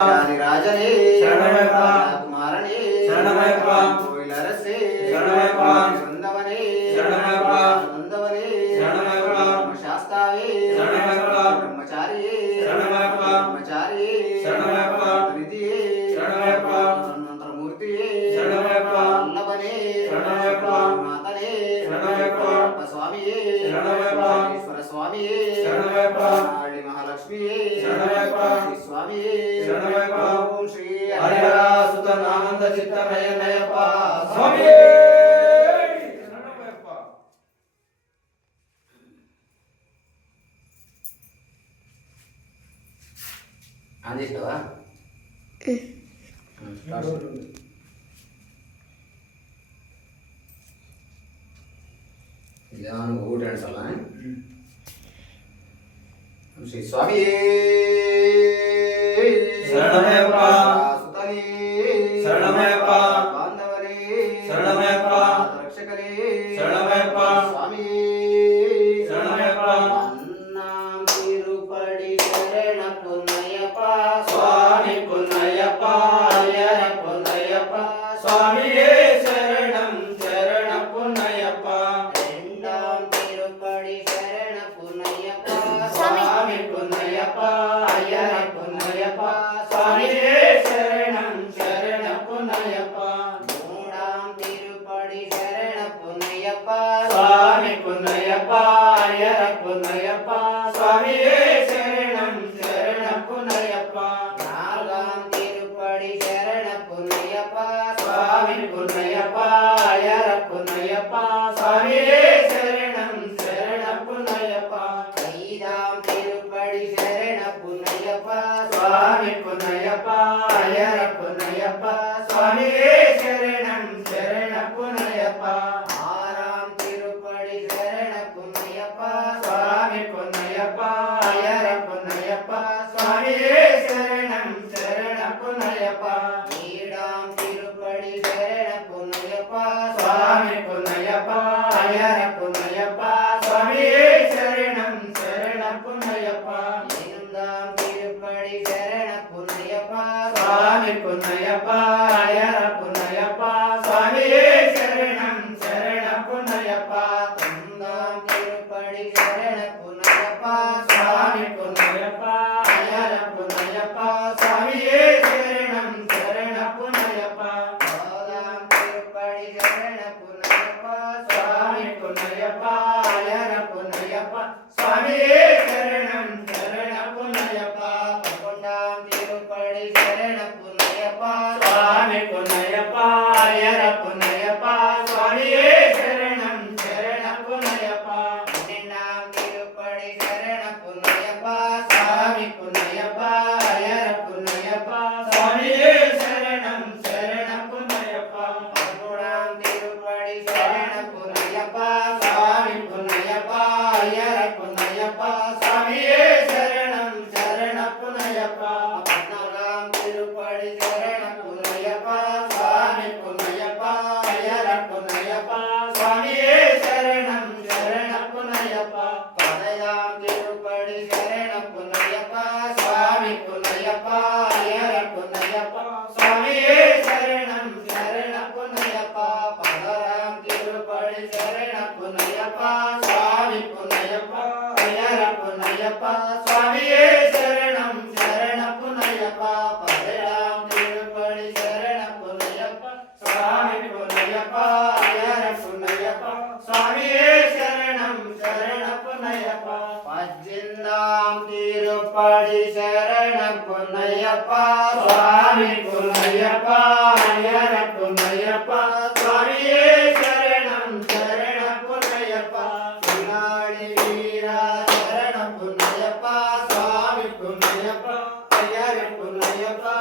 ராஜனே சரணமய்யப்பா. குமாரனே சரணமய்யப்பா. கோயிலரசே சரணமய்யப்பா. சொந்தவனே சரணமய்யப்பா. நந்தவனே சரணமய்யப்பா. சாஸ்தாவே சரணமய்யப்பா. பிரம்மச்சாரியே சரணமய்யப்பா. பிரம்மச்சாரியே சரணமய்யப்பா. நிதியே சரணமய்யப்பா. மந்திரமூர்த்தியே சரணமய்யப்பா. வல்லபனே சரணமய்யப்பா. மாதனே சரணமய்யப்பா. சுவாமியே சரணமய்யப்பா. ஈஸ்வர சுவாமியே சரணமய்யப்பா. ஆಳಿ ಮಹಾಲಕ್ಷ್ಮಿಯೇ ಶರಣಮಯ್ಯಪ್ಪ. ಸ್ವಾಮಿಯೇ ಶರಣಮಯ್ಯಪ್ಪ. ಓಂ ಶ್ರೀ ಹರಿಹರ ಸುತನ ಆನಂದ ಚಿತ್ತಮಯನಯಪ್ಪ ಸ್ವಾಮಿಯೇ ಶರಣಮಯ್ಯಪ್ಪ. ಅಂದಿಷ್ಟವಾ ನಿಧಾನ ಊಟ ಅನ್ಸಲ್ಲ ಶ್ರೀ ಸ್ವಾಮಿಯೇ ಶರಣಮಯ್ಯಪ್ಪ. ಸುತನೇ ಶರಣಮಯ್ಯಪ್ಪ. ಬಾಂಧವರೇ ಶರಣಮಯ್ಯಪ್ಪ. ರಕ್ಷಕರೇ ಶರಣಮಯ್ಯಪ್ಪ. ಸ್ವಾಮಿಯೇ ಶರಣಮಯ್ಯಪ್ಪ. அண்ணாம் திருப்படி சரண பொன்னையப்பா சுவாமி பொன்னையப்பா ஐயர பொன்னையப்பா சுவாமியே சரணம் சரண பொன்னையப்பா. இரண்டாம் திருப்படி சரண பொன்னையப்பா சுவாமி பொன்னையப்பா ஐயர பொன்னையப்பா சுவாமியே சரணம் சரண பொன்னையப்பா. மூணாம் திருப்படி சரண பொன்னையப்பா சுவாமி பொன்னையப்பா ஐயர பொன்னையப்பா சுவாமியே சரணம் சரண பொன்னையப்பா. நான்காம் திருப்படி சரண பொன்னையப்பா சுவாமி பொன்னையப்பா ஐயர பொன்னையப்பா சுவாமியே சரணம் சரண பொன்னையப்பா. ஐந்தாம் திருப்படி சரண பொன்னையப்பா சுவாமி பொன்னையப்பா ஐயர பொன்னையப்பா சுவாமியே சரணம் சரண பொன்னையப்பா. ஆறாம் திருப்படி சரண பொன்னையப்பா சுவாமி பொன்னையப்பா ஐயர பொன்னையப்பா சுவாமியே சரணம் சரண பொன்னையப்பா. ஏழாம் திருப்படி சரண பொன்னையப்பா சுவாமி பொன்னையப்பா ஐயர பொன்னையப்பா சுவாமியே சரணம் சரண பொன்னையப்பா. ஐந்தாம் திருப்படி சரண பொன்னையப்பா சுவாமி பொன்னையப்பா ஐயர பொன்னையப்பா சுவாமியே சரணம் சரண பொன்னையப்பா. ஒன்பதாம் திருப்படி சரண பொன்னையப்பா சுவாமி பொன்னையப்பா ஐயர பொன்னையப்பா சுவாமியே சரணம் சரண பொன்னையப்பா. பத்தாம் திருப்படி சரண பொன்னையப்பா சுவாமி பொன்னையப்பா ஐயர பொன்னையப்பா சுவாமியே சரணம் சரண பொன்னையப்பா. பன்னிரண்டாம் திருப்படி சரண பொன்னையப்பா சுவாமி பொன்னையப்பா ஐயர பொன்னையப்பா சுவாமியே சரணம் சரண பொன்னையப்பா. பன்னெண்டாம் திருப்படி சரண பொன்னையப்பா சுவாமி பொன்னையப்பா ஐயர பொன்னையப்பா சுவாமியே சரணம் சரண பொன்னையப்பா. பதிமூணாம் திருப்படி சரண பொன்னையப்பா சுவாமி பொன்னையப்பா ஐயர பொன்னையப்பா சுவாமியே சரணம் சரண பொன்னையப்பா. பதினாலாம் திருப்படி சரண பொன்னையப்பா சுவாமி பொன்னையப்பா ஐயர பொன்னையப்பா சுவாமியே சரணம் சரண பொன்னையப்பா. பதினைந்தாம் திருப்படி சரண பொன்னையப்பா சுவாமி பொன்னையப்பா ஐயர பொன்னையப்பா சுவாமியே சரணம் சரண பொன்னையப்பா. பதினாறாம் திருப்படி சரண பொன்னையப்பா சுவாமி பொன்னையப்பா ஐயர பொன்னையப்பா சுவாமியே சரணம் சரண பொன்னையப்பா. பதினேழாம் திருப்படி சரண பொன்னையப்பா சுவாமி பொன்னையப்பா ஐயர பொன்னையப்பா சுவாமியே சரணம் சரண பொன்னையப்பா. பஜ்ஜிந்தாம் திருப்படி சரண பொன்னையப்பா சுவாமி பொன்னையப்பா ஐயர பொன்னையப்பா சுவாமியே சரணம் சரண பொன்னையப்பா. பின்னாடி வீரா சரண பொன்னையப்பா சுவாமி பொன்னையப்பா ஐயர பொன்னையப்பா